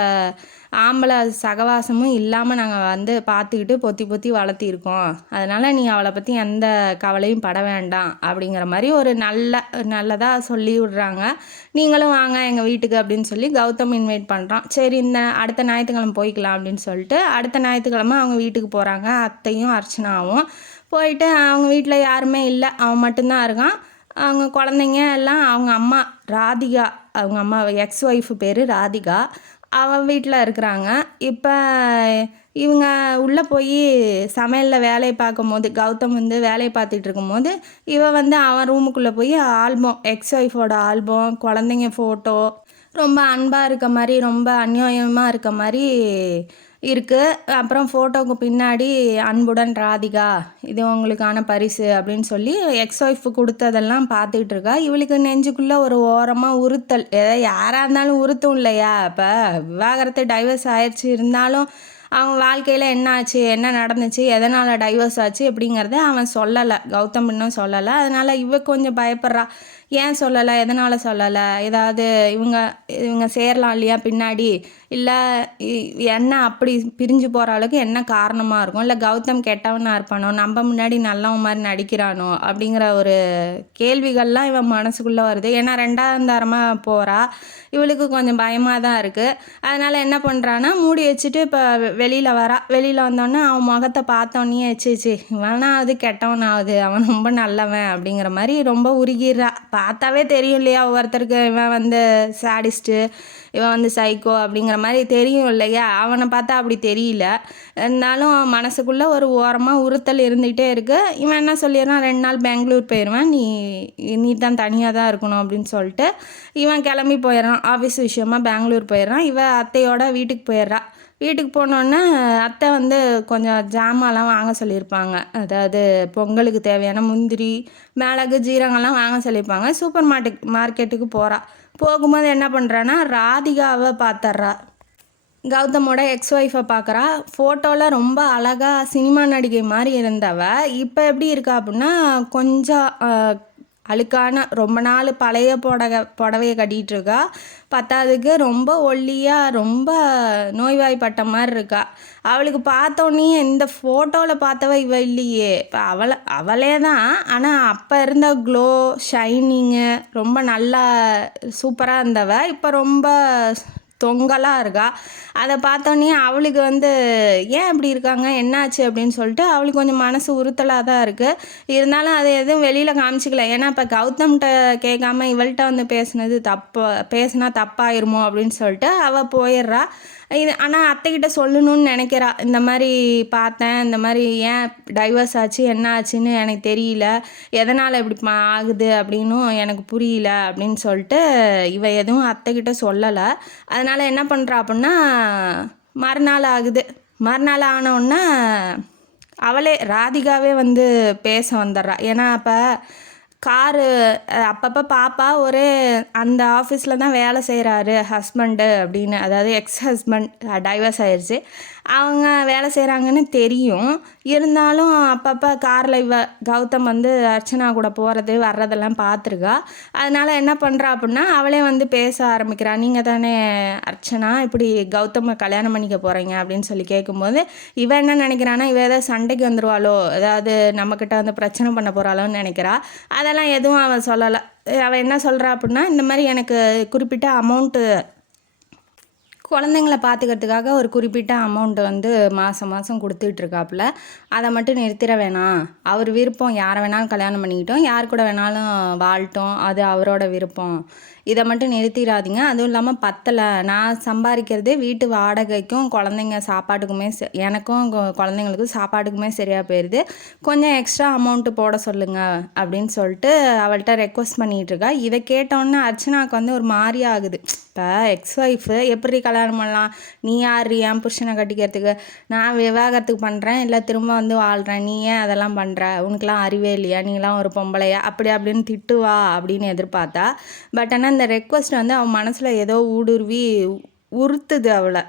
ஆம்பளை சகவாசமும் இல்லாமல் நாங்கள் வந்து பார்த்துக்கிட்டு பொத்தி பொத்தி வளர்த்திருக்கோம். அதனால் நீ அவளை பற்றி எந்த கவலையும் பட வேண்டாம் அப்படிங்கிற மாதிரி ஒரு நல்லதாக சொல்லி விடுறாங்க. நீங்களும் வாங்க எங்கள் வீட்டுக்கு அப்படின்னு சொல்லி கௌதம் இன்வைட் பண்ணுறான். சரி, இந்த அடுத்த ஞாயிற்றுக்கிழமை போய்க்கலாம் அப்படின்னு சொல்லிட்டு அடுத்த ஞாயிற்றுக்கிழமை அவங்க வீட்டுக்கு போகிறாங்க. அத்தையும் அர்ச்சனாவும் போயிட்டு அவங்க வீட்டில் யாருமே இல்லை, அவன் மட்டும்தான் இருக்கான். அவங்க குழந்தைங்க எல்லாம் அவங்க அம்மா ராதிகா, அவங்க அம்மா எக்ஸ் ஒய்ஃபு பேர் ராதிகா, அவன் வீட்டில் இருக்கிறாங்க. இப்போ இவங்க உள்ளே போய் சமையலில் வேலையை பார்க்கும்போது, கௌதம் வந்து வேலையை பார்த்துட்டு இருக்கும்போது இவன் வந்து அவன் ரூமுக்குள்ளே போய் ஆல்பம், எக்ஸ் ஒய்ஃபோட ஆல்பம், குழந்தைங்க ஃபோட்டோ, ரொம்ப அன்பாக இருக்க மாதிரி, ரொம்ப அந்யோன்யமாக இருக்க மாதிரி இருக்குது. அப்புறம் ஃபோட்டோவுக்கு பின்னாடி அன்புடன் ராதிகா, இது உங்களுக்கான பரிசு அப்படின்னு சொல்லி எக்ஸ் ஒய்ஃபு கொடுத்ததெல்லாம் பார்த்துக்கிட்டு இருக்கா. இவளுக்கு நெஞ்சுக்குள்ளே ஒரு ஓரமாக உறுத்தல், யாராக இருந்தாலும் உறுத்தும் இல்லையா? இப்போ விவாகரத்து டைவர்ஸ் ஆயிடுச்சு, இருந்தாலும் அவன் வாழ்க்கையில் என்ன ஆச்சு, என்ன நடந்துச்சு, எதனால் டைவர்ஸ் ஆச்சு அப்படிங்கிறத அவன் சொல்லலை, கௌதம் இன்னும் சொல்லலை. அதனால் இவ கொஞ்சம் பயப்படுறா. ஏன் சொல்லலை, எதனால் சொல்லலை, ஏதாவது இவங்க சேரலாம் இல்லையா பின்னாடி, இல்லை என்ன அப்படி பிரிஞ்சு போகிற அளவுக்கு என்ன காரணமாக இருக்கும், இல்லை கௌதம் கெட்டவனாக இருப்பானோ, நம்ம முன்னாடி நல்லவன் மாதிரி நடிக்கிறானோ அப்படிங்கிற ஒரு கேள்விகள்லாம் இவன் மனசுக்குள்ளே வருது. ஏன்னா 2ஆம் தரமாக போகிறா, இவளுக்கு கொஞ்சம் பயமாக தான் இருக்குது. அதனால் என்ன பண்ணுறான்னா மூடி வச்சுட்டு இப்போ வெளியில் வரா. வெளியில் வந்தோடனே அவன் முகத்தை பார்த்தோன்னே வச்சு இவனாவது கெட்டவனாவது, அவன் ரொம்ப நல்லவன் அப்படிங்கிற மாதிரி ரொம்ப உருகிறா. பார்த்தாவே தெரியும் இல்லையா ஒவ்வொருத்தருக்கு, இவன் வந்து சாடிஸ்ட்டு, இவன் வந்து சைக்கோ அப்படிங்கிற மாதிரி தெரியும் இல்லையா? அவனை பார்த்தா அப்படி தெரியல. இருந்தாலும் மனசுக்குள்ளே ஒரு ஓரமாக உறுத்தல் இருந்துகிட்டே இருக்குது. இவன் என்ன சொல்லிடுறான், 2 நாள் பெங்களூர் போயிடுவேன், நீ தான் தனியாக தான் இருக்கணும் அப்படின்னு சொல்லிட்டு இவன் கிளம்பி போயிடுறான். ஆஃபீஸ் விஷயமா பெங்களூர் போயிடுறான். இவன் அத்தையோட வீட்டுக்கு போயிடுறா. வீட்டுக்கு போனோடனே அத்தை வந்து கொஞ்சம் ஜாமான்லாம் வாங்க சொல்லியிருப்பாங்க. அதாவது பொங்கலுக்கு தேவையான முந்திரி, மிளகு, ஜீரகம்லாம் வாங்க சொல்லியிருப்பாங்க. சூப்பர் மார்க்கெட்டுக்கு போகிறா. போகும்போது என்ன பண்ணுறான்னா ராதிகாவை பார்த்துட்றா. கௌதமோட எக்ஸ் ஒய்ஃபை பார்க்குறா. ஃபோட்டோவில் ரொம்ப அழகாக சினிமா நடிகை மாதிரி இருந்தவ இப்போ எப்படி இருக்கா அப்படின்னா கொஞ்சம் அழுக்கான, ரொம்ப நாள் பழைய புடவையை கட்டிகிட்டு இருக்கா. பத்தாவதுக்கு ரொம்ப ஒல்லியாக, ரொம்ப நோய்வாய்ப்பட்ட மாதிரி இருக்கா. அவளுக்கு பார்த்தோன்னே இந்த ஃபோட்டோவில் பார்த்தவ இவ இல்லையே, இப்போ அவளே தான், ஆனால் அப்போ இருந்த க்ளோ, ஷைனிங்கு, ரொம்ப நல்லா சூப்பராக இருந்தவ இப்போ ரொம்ப தொங்கலாக இருக்கா. அதை பார்த்தோன்னே அவளுக்கு வந்து ஏன் இப்படி இருக்காங்க, என்னாச்சு அப்படின்னு சொல்லிட்டு அவளுக்கு கொஞ்சம் மனசு உறுத்தலாக தான் இருக்குது. இருந்தாலும் அதை எதுவும் வெளியில் காமிச்சிக்கல. ஏன்னா இப்போ கௌதம்கிட்ட கேட்காம இவள்கிட்ட வந்து பேசினா தப்பாயிருமோ அப்படின்னு சொல்லிட்டு அவள் போயிடுறா. ஆனால் அத்தைக்கிட்ட சொல்லணும்னு நினைக்கிறா. இந்த மாதிரி பார்த்தேன், இந்த மாதிரி ஏன் டைவர்ஸ் ஆச்சு, என்ன ஆச்சுன்னு எனக்கு தெரியல, எதனால் இப்படி ஆகுது அப்படின்னும் எனக்கு புரியல அப்படின்னு சொல்லிட்டு இவ எதுவும் அத்தைக்கிட்ட சொல்லலை. அதனால் என்ன பண்ணுறா அப்படின்னா மறுநாள் ஆகுது. மறுநாள் ஆனவுடனே அவளே ராதிகாவே வந்து பேச வந்துடுறா. ஏன்னா அப்போ காரு அப்பப்போ பாப்பா ஒரு அந்த ஆஃபீஸில் தான் வேலை செய்கிறாரு ஹஸ்பண்டு அப்படின்னு, அதாவது எக்ஸ் ஹஸ்பண்ட் டைவர்ஸ் ஆயிடுச்சு, அவங்க வேலை செய்கிறாங்கன்னு தெரியும். இருந்தாலும் அப்பப்போ காரில் கௌதம் வந்து அர்ச்சனா கூட போகிறது வர்றதெல்லாம் பார்த்துருக்கா. அதனால் என்ன பண்ணுறா அப்படின்னா அவளே வந்து பேச ஆரம்பிக்கிறா. நீங்கள் தானே அர்ச்சனா, இப்படி கௌதமை கல்யாணம் பண்ணிக்க போகிறீங்க அப்படின்னு சொல்லி கேட்கும்போது இவன் என்ன நினைக்கிறான்னா இவ ஏதாவது சண்டைக்கு வந்துடுவாளோ, ஏதாவது நம்மக்கிட்ட வந்து பிரச்சனை பண்ண போகிறாளோன்னு நினைக்கிறா. அதெல்லாம் எதுவும் அவன் சொல்லலை. அவள் என்ன சொல்கிறா அப்படின்னா இந்த மாதிரி எனக்கு குறிப்பிட்ட அமௌண்ட்டு, குழந்தைங்கள பார்த்துக்கிறதுக்காக ஒரு குறிப்பிட்ட அமௌண்ட்டு வந்து மாதம் கொடுத்துட்ருக்காப்புல, அதை மட்டும் நிறுத்திட வேணாம், அவர் விருப்பம், யாரை வேணாலும் கல்யாணம் பண்ணிக்கிட்டோம், யார் கூட வேணாலும் வாழ்த்தோம், அது அவரோட விருப்பம், இதை மட்டும் நிறுத்திடாதீங்க. அதுவும் இல்லாமல் பத்தலை, நான் சம்பாதிக்கிறதே வீட்டு வாடகைக்கும் குழந்தைங்க சாப்பாட்டுக்குமே எனக்கும் குழந்தைங்களுக்கும் சாப்பாட்டுக்குமே சரியாக போயிடுது, கொஞ்சம் எக்ஸ்ட்ரா அமௌண்ட்டு போட சொல்லுங்கள் அப்படின்னு சொல்லிட்டு அவள்கிட்ட ரெக்வஸ்ட் பண்ணிகிட்ருக்கா. இதை கேட்டோன்னே அர்ச்சனாவுக்கு வந்து ஒரு மாதிரி ஆகுது. இப்போ எக்ஸ் ஒய்ஃபு எப்படி கல்யாணம் பண்ணலாம், நீ யார் என் புருஷனை கட்டிக்கிறதுக்கு, நான் விவாகரத்துக்கு பண்ணுறேன் இல்லை திரும்ப வந்து வாழ்கிறேன், நீ ஏன் அதெல்லாம் பண்ணுற, உனக்குலாம் அறிவே இல்லையா, நீலாம் ஒரு பொம்பளையா, அப்படின்னு திட்டுவா அப்படின்னு எதிர்பார்த்தா. பட் ஆனால் இந்த ரெக்வஸ்ட் வந்து அவன் மனசில் ஏதோ ஊடுருவி உறுத்துது அவளை.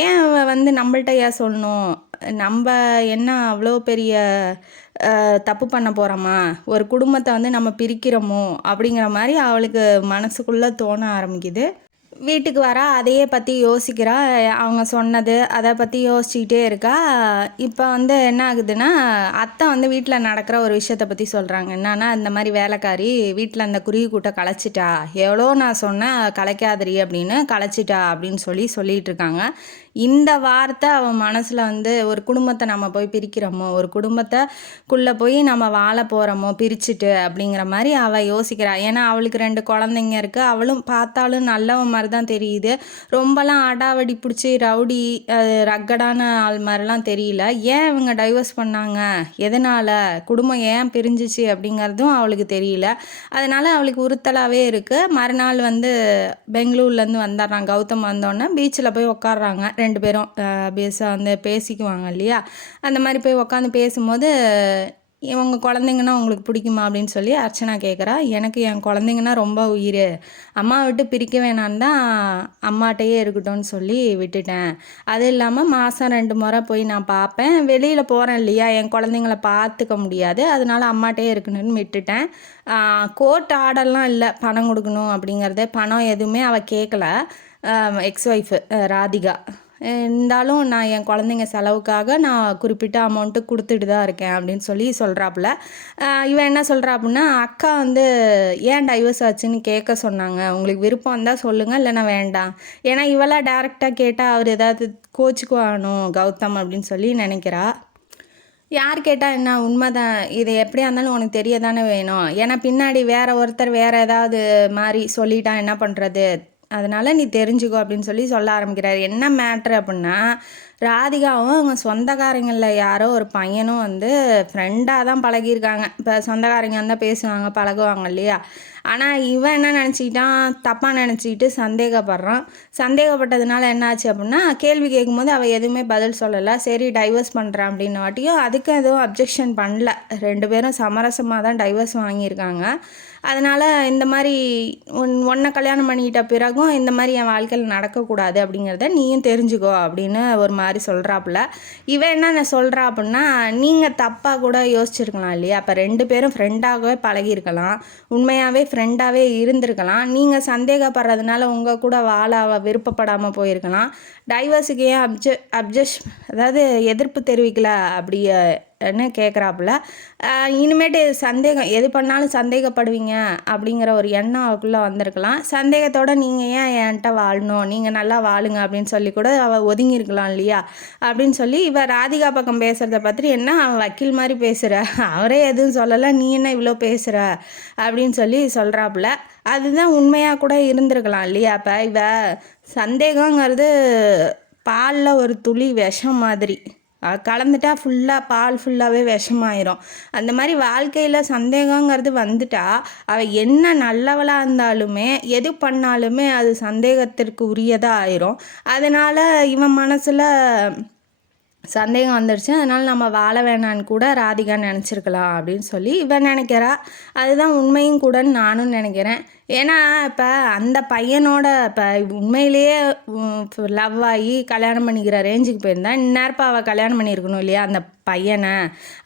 ஏன் அவள் வந்து நம்மள்ட்ட ஏன் சொல்லணும், நம்ம என்ன அவ்வளோ பெரிய தப்பு பண்ண போகிறோமா, ஒரு குடும்பத்தை வந்து நம்ம பிரிக்கிறோமோ அப்படிங்கிற மாதிரி அவளுக்கு மனசுக்குள்ளே தோண ஆரம்பிக்குது. வீட்டுக்கு வரா, அதையே பற்றி யோசிக்கிறா. அவங்க சொன்னது அதை பற்றி யோசிச்சுக்கிட்டே இருக்கா. இப்போ வந்து என்ன ஆகுதுன்னா, அத்தை வந்து வீட்டில் நடக்கிற ஒரு விஷயத்தை பற்றி சொல்கிறாங்க. என்னன்னா, இந்த மாதிரி வேலைக்காரி வீட்டில் அந்த குருவி கூட்டை கலைச்சிட்டா, எவ்வளோ நான் சொன்னேன் கலைக்காதிரி அப்படின்னு, கலைச்சிட்டா அப்படின்னு சொல்லிட்டு இருக்காங்க. இந்த வார்த்தை அவன் மனசில் வந்து, ஒரு குடும்பத்தை நம்ம போய் பிரிக்கிறோமோ, ஒரு குடும்பத்தைக்குள்ளே போய் நம்ம வாழ போகிறோமோ பிரிச்சுட்டு அப்படிங்கிற மாதிரி அவள் யோசிக்கிறா. ஏன்னா அவளுக்கு 2 குழந்தைங்க இருக்குது. அவளும் பார்த்தாலும் நல்லவன் மாதிரி தான் தெரியுது. ரொம்பலாம் அடாவடி பிடிச்சி ரவுடி ரக்கடான ஆள் மாதிரிலாம் தெரியல. ஏன் இவங்க டைவர்ஸ் பண்ணாங்க, எதனால் குடும்பம் ஏன் பிரிஞ்சிச்சு அப்படிங்கிறதும் அவளுக்கு தெரியல. அதனால் அவளுக்கு உறுத்தலாகவே இருக்குது. மறுநாள் வந்து பெங்களூர்லேருந்து வந்துடுறான் கௌதம். வந்தோடனே பீச்சில் போய் உட்காடுறாங்க 2 பேரும். வந்து பேசிக்குவாங்க இல்லையா, அந்த மாதிரி போய் உட்காந்து பேசும்போது, இவங்க குழந்தைங்கன்னா உங்களுக்கு பிடிக்குமா அப்படின்னு சொல்லி அர்ச்சனா கேட்குறா. எனக்கு என் குழந்தைங்கன்னா ரொம்ப உயிர், அம்மா விட்டு பிரிக்க வேணான்னு தான் அம்மாட்டையே இருக்கட்டும்னு சொல்லி விட்டுட்டேன். அது இல்லாமல் மாதம் 2 முறை போய் நான் பார்ப்பேன். வெளியில் போகிறேன் இல்லையா, என் குழந்தைங்கள பார்த்துக்க முடியாது, அதனால் அம்மாட்டையே இருக்கணும்னு விட்டுட்டேன். கோர்ட் ஆர்டர்லாம் இல்லை பணம் கொடுக்கணும் அப்படிங்கிறது. பணம் எதுவுமே அவள் கேட்கல, எக்ஸ் ஒய்ஃபு ராதிகா. இருந்தாலும் நான் என் குழந்தைங்க செலவுக்காக நான் குறிப்பிட்ட அமௌண்ட்டு கொடுத்துட்டு தான் இருக்கேன் அப்படின்னு சொல்லி சொல்கிறாப்புல. இவன் என்ன சொல்கிறா அப்படின்னா, அக்கா வந்து ஏன் டைவர்ஸ் ஆச்சுன்னு கேட்க சொன்னாங்க, உங்களுக்கு விருப்பம் இருந்தால் சொல்லுங்கள், இல்லைன்னா வேண்டாம். ஏன்னா இவளாக டேரெக்டாக கேட்டால் அவர் ஏதாவது கோச்சுக்குவானோ கௌதம் அப்படின்னு சொல்லி நினைக்கிறா. யார் கேட்டால் என்ன, உண்மைதான், இது எப்படியா இருந்தாலும் உனக்கு தெரிய தானே வேணும். ஏன்னா பின்னாடி ஒருத்தர் வேறு ஏதாவது மாதிரி சொல்லிட்டா என்ன பண்ணுறது, அதனால் நீ தெரிஞ்சுக்கோ அப்படின்னு சொல்லி சொல்ல ஆரம்பிக்கிறார். என்ன மேட்ரு அப்படின்னா, ராதிகாவும் அவங்க சொந்தக்காரங்களில் யாரோ ஒரு பையனும் வந்து ஃப்ரெண்டாக தான் பழகியிருக்காங்க. இப்போ சொந்தக்காரங்க வந்தால் பேசுவாங்க பழகுவாங்க இல்லையா. ஆனால் இவன் என்ன நினச்சிக்கிட்டான், தப்பாக நினச்சிக்கிட்டு சந்தேகப்படுறான். சந்தேகப்பட்டதுனால என்னாச்சு அப்படின்னா, கேள்வி கேட்கும்போது அவள் எதுவுமே பதில் சொல்லலை. சரி டைவர்ஸ் பண்ணுறான் அப்படின்னு வாட்டியும் அதுக்கும் எதுவும் அப்ஜெக்ஷன் பண்ணல. 2 பேரும் சமரசமாக தான் டைவர்ஸ் வாங்கியிருக்காங்க. அதனால் இந்த மாதிரி ஒன்றை கல்யாணம் பண்ணிக்கிட்ட பிறகும் இந்த மாதிரி என் வாழ்க்கையில் நடக்கக்கூடாது அப்படிங்கிறத நீயும் தெரிஞ்சுக்கோ அப்படின்னு ஒரு மாதிரி சொல்கிறாப்புல. இவன் என்ன சொல்கிறா அப்படின்னா, நீங்கள் தப்பாக கூட யோசிச்சிருக்கலாம் இல்லையா, அப்போ 2 பேரும் ஃப்ரெண்டாகவே பழகியிருக்கலாம், உண்மையாகவே ஃப்ரெண்டாகவே இருந்திருக்கலாம். நீங்கள் சந்தேகப்படுறதுனால உங்கள் கூட வாழ விருப்பப்படாமல் போயிருக்கலாம். டைவர்ஸுக்கு ஏன் அதாவது எதிர்ப்பு தெரிவிக்கல அப்படி என்ன கேட்குறாப்புல. இனிமேட்டு சந்தேகம் எது பண்ணாலும் சந்தேகப்படுவீங்க அப்படிங்கிற ஒரு எண்ணம் அவளுக்குள்ளே வந்திருக்கலாம். சந்தேகத்தோடு நீங்கள் ஏன் என்கிட்ட வாழணும், நீங்கள் நல்லா வாழுங்க அப்படின்னு சொல்லி கூட அவள் ஒதுங்கியிருக்கலாம் இல்லையா அப்படின்னு சொல்லி இவள் ராதிகா பக்கம் பேசுகிறத பார்த்துட்டு, என்ன அவன் வக்கீல் மாதிரி பேசுகிற, அவரே எதுவும் சொல்லலை, நீ என்ன இவ்வளோ பேசுகிற அப்படின்னு சொல்லி சொல்கிறாப்புல. அதுதான் உண்மையாக கூட இருந்திருக்கலாம் இல்லையா. அப்போ இவ சந்தேகங்கிறது பாலில் ஒரு துளி விஷம் மாதிரி கலந்துட்டா பால் ஃபுல்லாகவே விஷமாயிரும். அந்த மாதிரி வாழ்க்கையில் சந்தேகங்கிறது வந்துட்டா அவள் என்ன நல்லவளாக இருந்தாலுமே எது பண்ணாலுமே அது சந்தேகத்திற்கு உரியதாக ஆயிரும். அதனால் இவன் மனசில் சந்தேகம் வந்துடுச்சு. அதனால் நம்ம வாழ வேணான்னு கூட ராதிகா நினச்சிருக்கலாம் அப்படின்னு சொல்லி இவன் நினைக்கிறா. அதுதான் உண்மையும் கூடன்னு நானும் நினைக்கிறேன். ஏன்னா இப்போ அந்த பையனோட இப்போ உண்மையிலேயே லவ் ஆகி கல்யாணம் பண்ணிக்கிற ரேஞ்சுக்கு போயிருந்தா இந்நேரப்போ அவள் கல்யாணம் பண்ணியிருக்கணும் இல்லையா அந்த பையனை.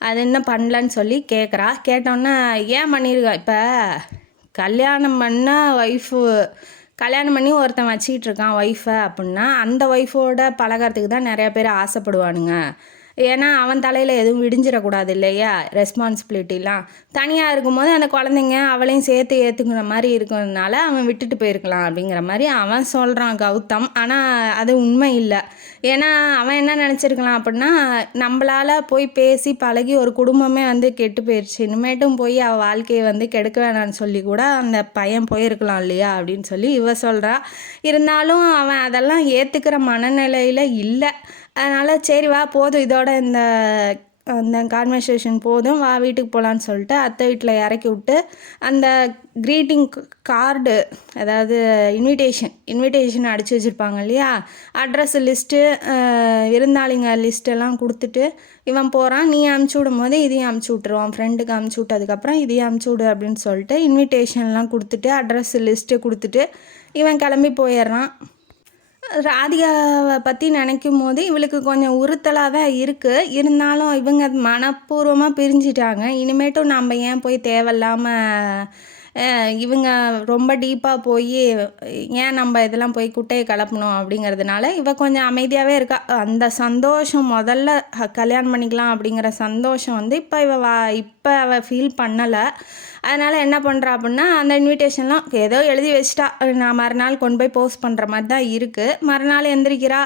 அது என்ன பண்ணலன்னு சொல்லி கேட்குறா. கேட்டோன்னே ஏன் பண்ணியிருக்கா, இப்போ கல்யாணம் பண்ணால் கல்யாணம் பண்ணி ஒருத்தன் வச்சிக்கிட்டு இருக்கான் ஒய்ஃபை அப்படின்னா, அந்த ஒய்ஃபோட பழகிறதுக்கு தான் நிறையா பேர் ஆசைப்படுவானுங்க. ஏன்னா அவன் தலையில் எதுவும் விடிஞ்சிடக்கூடாது இல்லையா, ரெஸ்பான்சிபிலிட்டிலாம். தனியாக இருக்கும்போது அந்த குழந்தைங்க அவளையும் சேர்த்து ஏற்றுக்கிற மாதிரி இருக்கிறதுனால அவன் விட்டுட்டு போயிருக்கலாம் அப்படிங்கிற மாதிரி அவன் சொல்கிறான் கௌதம். ஆனால் அது உண்மை இல்லை. ஏன்னா அவன் என்ன நினச்சிருக்கலாம் அப்படின்னா, நம்மளால் போய் பேசி பழகி ஒரு குடும்பமே வந்து கெட்டு போயிடுச்சு, இனிமேட்டும் போய் அவள் வாழ்க்கையை வந்து கெடுக்க வேணான்னு சொல்லி கூட அந்த பையன் போயிருக்கலாம் இல்லையா அப்படின்னு சொல்லி இவ சொல்கிறா. இருந்தாலும் அவன் அதெல்லாம் ஏற்றுக்கிற மனநிலையில் இல்லை. அதனால் சரி வா போதும், இதோட அந்த கான்வர்சேஷன் போதும், வா வீட்டுக்கு போகலான்னு சொல்லிட்டு அத்தை வீட்டில் இறக்கி விட்டு அந்த க்ரீட்டிங் கார்டு, அதாவது இன்விடேஷன் அடித்து வச்சுருப்பாங்க இல்லையா, அட்ரஸ் லிஸ்ட்டு, விருந்தாளிங்க லிஸ்ட்டெல்லாம் கொடுத்துட்டு இவன் போகிறான். நீ அமுச்சு விடும் போது இதையும் அமுச்சு விட்ருவான், ஃப்ரெண்டுக்கு அமுச்சு விட்டதுக்கப்புறம் இதையும் அமுச்சு விடு அப்படின்னு சொல்லிட்டு இன்விடேஷன்லாம் கொடுத்துட்டு அட்ரஸ் லிஸ்ட்டு கொடுத்துட்டு இவன் கிளம்பி போயிடுறான். ராதிகாவை பற்றி நினைக்கும்போது இவளுக்கு கொஞ்சம் உறுத்தலாக தான் இருக்குது. இருந்தாலும் இவங்க மனப்பூர்வமாக பிரிஞ்சிட்டாங்க. இனிமேட்டும் நம்ம ஏன் போய் தேவையில்லாமல் இவங்க ரொம்ப டீப்பாக போய் ஏன் நம்ம இதெல்லாம் போய் குட்டையை கலப்பணும் அப்படிங்கிறதுனால இவ கொஞ்சம் அமைதியாகவே இருக்கா. அந்த சந்தோஷம் முதல்ல கல்யாணம் பண்ணிக்கலாம் அப்படிங்கிற சந்தோஷம் வந்து இப்போ அவள் ஃபீல் பண்ணலை. அதனால் என்ன பண்ணுறா அப்படின்னா, அந்த இன்விடேஷன்லாம் ஏதோ எழுதி வச்சிட்டா. நான் மறுநாள் கொண்டு போய் போஸ்ட் பண்ணுற மாதிரி தான் இருக்குது. மறுநாள் எந்திரிக்கிறா,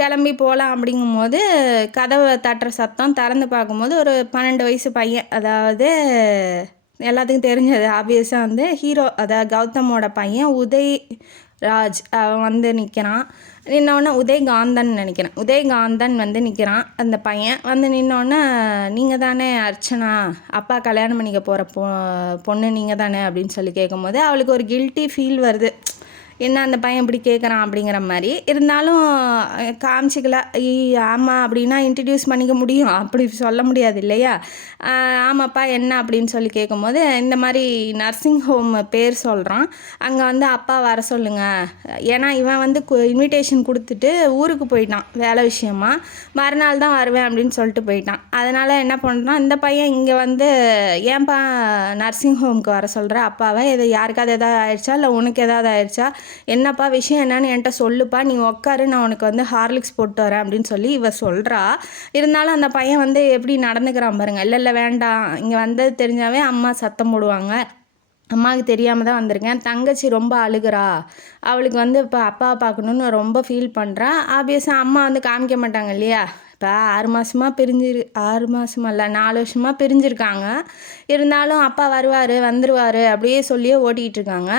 கிளம்பி போகலாம் அப்படிங்கும்போது கதவை தட்டுற சத்தம். திறந்து பார்க்கும்போது ஒரு 12 வயசு பையன், அதாவது எல்லாத்துக்கும் தெரிஞ்சது ஆப்வியஸாக வந்து ஹீரோ, அதாவது கௌதமோட பையன் உதய் ராஜ் அவன் வந்து நிற்கிறான். நின்னோடனே உதயகாந்தன் நினைக்கிறேன், உதயகாந்தன் வந்து நிற்கிறான். அந்த பையன் வந்து நின்னோடனே, நீங்கள் தானே அர்ச்சனா, அப்பா கல்யாணம் பண்ணிக்க போகிற பொண்ணு நீங்கள் தானே அப்படின்னு சொல்லி கேட்கும்போது அவளுக்கு ஒரு கில்ட்டி ஃபீல் வருது. என்ன அந்த பையன் இப்படி கேட்குறான் அப்படிங்கிற மாதிரி. இருந்தாலும் காமிச்சிக்கல. ஆமாம் அப்படின்னா இன்ட்ரடியூஸ் பண்ணிக்க முடியும், அப்படி சொல்ல முடியாது இல்லையா? ஆமாப்பா என்ன அப்படின்னு சொல்லி கேட்கும்போது இந்த மாதிரி நர்சிங் ஹோம் பேர் சொல்கிறான், அங்கே வந்து அப்பா வர சொல்லுங்கள். ஏன்னா இவன் வந்து இன்விடேஷன் கொடுத்துட்டு ஊருக்கு போயிட்டான் வேலை விஷயமா. மறுநாள் தான் வருவேன் அப்படின்னு சொல்லிட்டு போயிட்டான். அதனால் என்ன பண்ணுறான் இந்த பையன் இங்கே வந்து, ஏன்பா நர்சிங் ஹோமுக்கு வர சொல்கிற அப்பாவை, இது யாருக்காவது எதாவது ஆயிடுச்சா இல்லை உனக்கு எதாவது ஆயிடுச்சா, என்னப்பா விஷயம் என்னன்னு என்கிட்ட சொல்லுப்பா, நீ உட்காரு, நான் உனக்கு வந்து ஹார்லிக்ஸ் போட்டு வரேன் அப்படின்னு சொல்லி இவ சொல்கிறா. இருந்தாலும் அந்த பையன் வந்து எப்படி நடந்துக்கிறான் பாருங்க. இல்லை வேண்டாம், இங்கே வந்தது தெரிஞ்சாவே அம்மா சத்தம் போடுவாங்க, அம்மாவுக்கு தெரியாமல் தான் வந்திருக்கேன். தங்கச்சி ரொம்ப அழுகிறா, அவளுக்கு வந்து இப்போ அப்பாவை பார்க்கணுன்னு ரொம்ப ஃபீல் பண்ணுறா. ஆப்வியஸாக அம்மா வந்து காமிக்க மாட்டாங்க இல்லையா? இப்போ 6 மாதமாக 6 மாதமாக இல்லை 4 வருஷமாக பிரிஞ்சிருக்காங்க. இருந்தாலும் அப்பா வந்துடுவார் அப்படியே சொல்லியே ஓட்டிகிட்டு இருக்காங்க.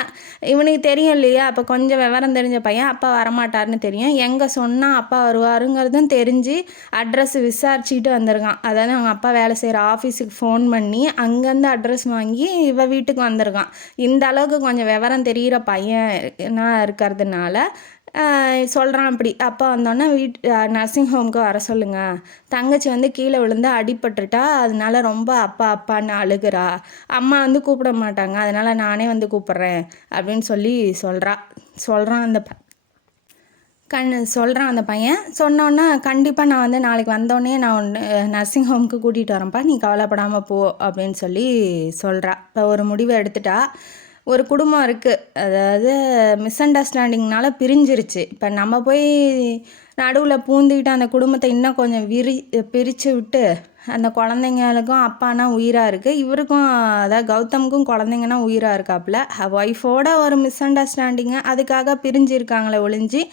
இவனுக்கு தெரியும் இல்லையா, அப்போ கொஞ்சம் விவரம் தெரிஞ்ச பையன், அப்பா வரமாட்டார்னு தெரியும். எங்கே சொன்னால் அப்பா வருவாருங்கிறதும் தெரிஞ்சு அட்ரஸ் விசாரிச்சுக்கிட்டு வந்திருக்கான். அதாவது அவங்க அப்பா வேலை செய்கிற ஆஃபீஸுக்கு ஃபோன் பண்ணி அங்கேருந்து அட்ரஸ் வாங்கி இவ வீட்டுக்கு வந்திருக்கான். இந்த அளவுக்கு கொஞ்சம் விவரம் தெரிகிற பையனா இருக்கிறதுனால சொல்கிறான். அப்படி அப்பா வந்தோன்னே நர்சிங் ஹோமுக்கு வர சொல்லுங்கள், தங்கச்சி வந்து கீழே விழுந்து அடிபட்டுட்டா, அதனால ரொம்ப அப்பா அப்பான்னு அழுகிறா, அம்மா வந்து கூப்பிட மாட்டாங்க, அதனால் நானே வந்து கூப்பிட்றேன் அப்படின்னு சொல்லி சொல்கிறான் அந்த பையன். சொன்னோன்னே கண்டிப்பாக நான் வந்து நாளைக்கு வந்தோடனே நான் நர்சிங் ஹோமுக்கு கூட்டிகிட்டு வரேன்ப்பா, நீ கவலைப்படாமல் போ அப்படின்னு சொல்லி சொல்கிறா. இப்போ ஒரு முடிவை எடுத்துட்டா. ஒரு குடும்பம் இருக்குது, அதாவது மிஸ் அண்டர்ஸ்டாண்டிங்னால பிரிஞ்சிருச்சு. இப்போ நம்ம போய் நடுவில் பூந்துக்கிட்டு அந்த குடும்பத்தை இன்னும் கொஞ்சம் பிரித்து விட்டு, அந்த குழந்தைங்களுக்கும் அப்பானா உயிராக இருக்குது, இவருக்கும் அதாவது கௌதமுக்கும் குழந்தைங்கன்னா உயிராக இருக்காப்புல. ஒய்ஃபோட ஒரு மிஸ் அண்டர்ஸ்டாண்டிங்கு, அதுக்காக பிரிஞ்சிருக்காங்களே ஒழிஞ்சு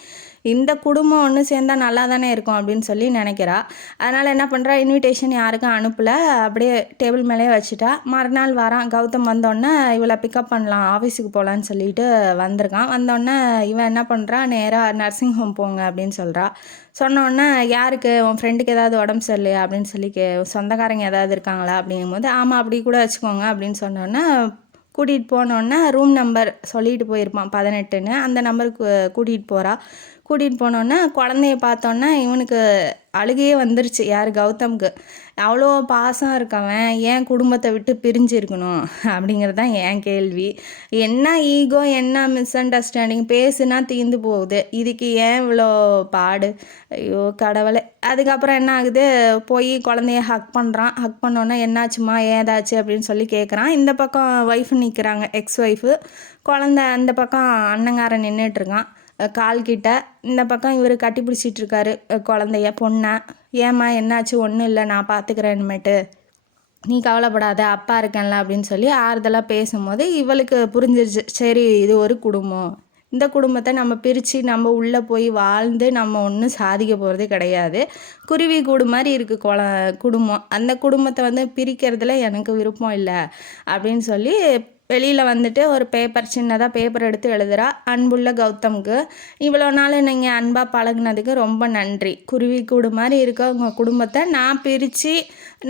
இந்த குடும்பம் ஒன்று சேர்ந்தால் நல்லா தானே இருக்கும் அப்படின்னு சொல்லி நினைக்கிறா. அதனால் என்ன பண்ணுறா, இன்விடேஷன் யாருக்கும் அனுப்பலை, அப்படியே டேபிள் மேலே வச்சுட்டா. மறுநாள் வரான் கௌதம். வந்தோடனே இவளை பிக்கப் பண்ணலாம், ஆஃபீஸுக்கு போகலான்னு சொல்லிட்டு வந்திருக்கான். வந்தோடனே இவன் என்ன பண்ணுறா, நேராக நர்சிங் ஹோம் போங்க அப்படின்னு சொல்கிறா. சொன்னோடனே யாருக்கு, உன் ஃப்ரெண்டுக்கு ஏதாவது உடம்பு சரியில்லையா அப்படின்னு சொல்லி சொந்தக்காரங்க ஏதாவது இருக்காங்களா அப்படிங்கும்போது, ஆமாம் அப்படி கூட வச்சுக்கோங்க அப்படின்னு சொன்னோன்னே கூட்டிகிட்டு போனோன்னே ரூம் நம்பர் சொல்லிட்டு போயிருப்பான் 18ன்னு, அந்த நம்பருக்கு கூட்டிகிட்டு போகிறா. கூட்டிகிட்டு போனோன்னே குழந்தைய பார்த்தோன்னே இவனுக்கு அழுகையே வந்துருச்சு. யார், கௌதம்க்கு. அவ்வளோ பாசம் இருக்கவன் ஏன் குடும்பத்தை விட்டு பிரிஞ்சிருக்கணும் அப்படிங்கிறது தான் என் கேள்வி. என்ன ஈகோ, என்ன மிஸ் அண்டர்ஸ்டாண்டிங், பேசுனா தீர்ந்து போகுது, இதுக்கு ஏன் இவ்வளோ பாடு? ஐயோ கடவுளே. அதுக்கப்புறம் என்ன ஆகுது, போய் குழந்தைய ஹக் பண்ணுறான். ஹக் பண்ணோன்னே என்னாச்சுமா ஏதாச்சு அப்படின்னு சொல்லி கேட்குறான். இந்த பக்கம் ஒய்ஃபு நிற்கிறாங்க, எக்ஸ் ஒய்ஃபு. குழந்த அந்த பக்கம் அண்ணங்காரன் நின்றுட்டுருக்கான் கால்கிட்ட. இந்த பக்கம் இவர் கட்டி பிடிச்சிட்டு இருக்காரு குழந்தைய, பொண்ணை. ஏம்மா என்னாச்சு? ஒன்றும் இல்லை, நான் பார்த்துக்கிறேன், இனிமேட்டு நீ கவலைப்படாத, அப்பா இருக்கேன்ல அப்படின்னு சொல்லி ஆறுதலாக பேசும்போது இவளுக்கு புரிஞ்சிருச்சு, சரி இது ஒரு குடும்பம், இந்த குடும்பத்தை நம்ம பிரித்து நம்ம உள்ளே போய் வாழ்ந்து நம்ம ஒன்றும் சாதிக்க போகிறதே கிடையாது. குருவி கூடு மாதிரி இருக்குது குடும்பம். அந்த குடும்பத்தை வந்து பிரிக்கிறதுல எனக்கு விருப்பம் இல்லை அப்படின்னு சொல்லி வெளியில் வந்துட்டு ஒரு சின்னதாக பேப்பர் எடுத்து எழுதுகிறா. அன்புள்ள கௌதம்க்கு, இவ்வளோ நாள் நீங்கள் அன்பாக பழகுனதுக்கு ரொம்ப நன்றி. குருவி கூடு மாதிரி இருக்க உங்கள் குடும்பத்தை நான் பிரித்து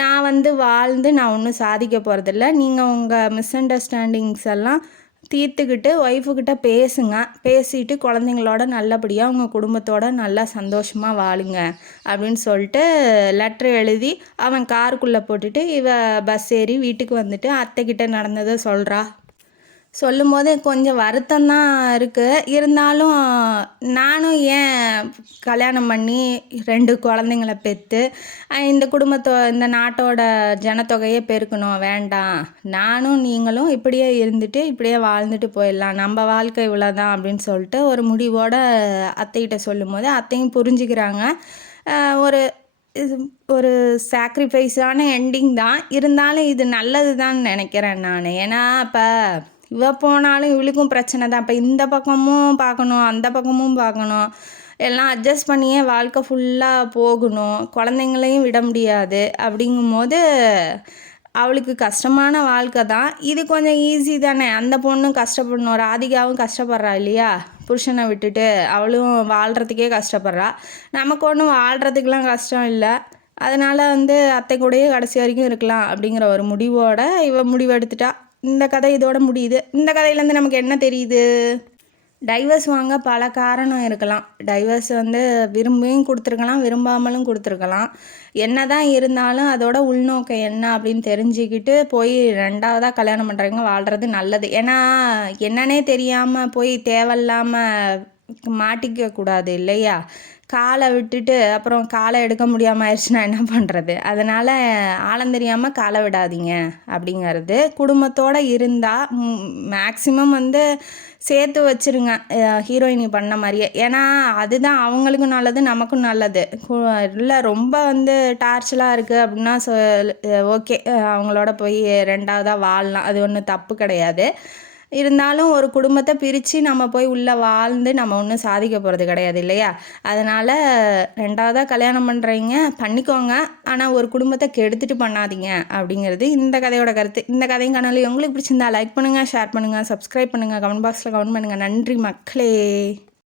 நான் வந்து வாழ்ந்து நான் ஒன்றும் சாதிக்க போகிறதில்ல. நீங்கள் உங்கள் மிஸ் அண்டர்ஸ்டாண்டிங்ஸ் எல்லாம் தீர்த்துக்கிட்டு ஒய்ஃபுக்கிட்ட பேசுங்க, பேசிட்டு குழந்தைங்களோட நல்லபடியாக உங்கள் குடும்பத்தோட நல்லா சந்தோஷமாக வாழுங்க அப்படின்னு சொல்லிட்டு லெட்ரு எழுதி அவன் காருக்குள்ளே போட்டுட்டு இவ பஸ் ஏறி வீட்டுக்கு வந்துட்டு அத்தைக்கிட்ட நடந்ததை சொல்கிறா. சொல்லும்போது கொஞ்சம் வருத்தம் தான் இருக்குது. இருந்தாலும் நானும் ஏன் கல்யாணம் பண்ணி 2 குழந்தைங்கள பெத்து, இந்த நாட்டோட ஜனத்தொகையை பெருக்கணும், வேண்டாம். நானும் நீங்களும் இப்படியே இருந்துட்டு, இப்படியே வாழ்ந்துட்டு போயிடலாம். நம்ம வாழ்க்கை இவ்வளோதான் அப்படின்னு சொல்லிட்டு ஒரு முடிவோட அத்தைகிட்ட சொல்லும்போது, அத்தையும் புரிஞ்சுக்கிறாங்க. ஒரு இது ஒரு சாக்ரிஃபைஸான எண்டிங் தான். இருந்தாலும் இது நல்லது தான் நினைக்கிறேன் நான். ஏன்னா இப்போ இவ போனாலும் இவளுக்கும் பிரச்சனை தான். இப்போ இந்த பக்கமும் பார்க்கணும், அந்த பக்கமும் பார்க்கணும். எல்லாம் அட்ஜஸ்ட் பண்ணியே வாழ்க்கை ஃபுல்லாக போகணும். குழந்தைங்களையும் விட முடியாது. அப்படிங்கும்போது அவளுக்கு கஷ்டமான வாழ்க்கை தான். இது கொஞ்சம் ஈஸி தானே. அந்த பொண்ணும் கஷ்டப்படணும், ராதிகாவும் கஷ்டப்படுறா இல்லையா, புருஷனை விட்டுட்டு அவளும் வாழ்கிறதுக்கே கஷ்டப்படுறா. நமக்கு ஒன்றும் வாழ்கிறதுக்கெலாம் கஷ்டம் இல்லை. அதனால் அத்தை கூடயே கடைசி வரைக்கும் இருக்கலாம் அப்படிங்கிற ஒரு முடிவோட இவ முடிவெடுத்துட்டா. இந்த கதை இதோட முடியுது. இந்த கதையிலேருந்து நமக்கு என்ன தெரியுது? டைவர்ஸ் வாங்க பல காரணம் இருக்கலாம். டைவர்ஸ் விரும்பியும் கொடுத்துருக்கலாம், விரும்பாமலும் கொடுத்துருக்கலாம். என்ன தான் இருந்தாலும் அதோட உள்நோக்கம் என்ன அப்படின்னு தெரிஞ்சுக்கிட்டு போய் 2வதாக கல்யாணம் பண்ணுறவங்க வாழ்கிறது நல்லது. ஏன்னா என்னன்னே தெரியாமல் போய் தேவையில்லாமல் மாட்டிக்க கூடாது இல்லையா? காலை விட்டுட்டு அப்புறம் காலை எடுக்க முடியாமல் ஆயிடுச்சுன்னா என்ன பண்ணுறது? அதனால் ஆழம் தெரியாமல் காலை விடாதீங்க அப்படிங்கிறது. குடும்பத்தோடு இருந்தால் மேக்ஸிமம் சேர்த்து வச்சுருங்க, ஹீரோயினி பண்ண மாதிரியே. ஏன்னா அதுதான் அவங்களுக்கும் நல்லது, நமக்கும் நல்லது. இல்லை ரொம்ப டார்ச்சலாக இருக்குது அப்படின்னா ஓகே, அவங்களோட போய் 2வதாக வாழலாம், அது ஒன்றும் தப்பு கிடையாது. இருந்தாலும் ஒரு குடும்பத்தை பிரித்து நம்ம போய் உள்ளே வாழ்ந்து நம்ம ஒன்றும் சாதிக்க போகிறது கிடையாது இல்லையா? அதனால் 2வதாக கல்யாணம் பண்ணுறீங்க பண்ணிக்கோங்க, ஆனால் ஒரு குடும்பத்தை கெடுத்துட்டு பண்ணாதீங்க அப்படிங்கிறது இந்த கதையோட கருத்து. இந்த கதையும் கனவு உங்களுக்கு பிடிச்சிருந்தா லைக் பண்ணுங்கள், ஷேர் பண்ணுங்கள், சப்ஸ்கிரைப் பண்ணுங்கள், கமெண்ட் பாக்ஸில் கமெண்ட் பண்ணுங்கள். நன்றி மக்களே.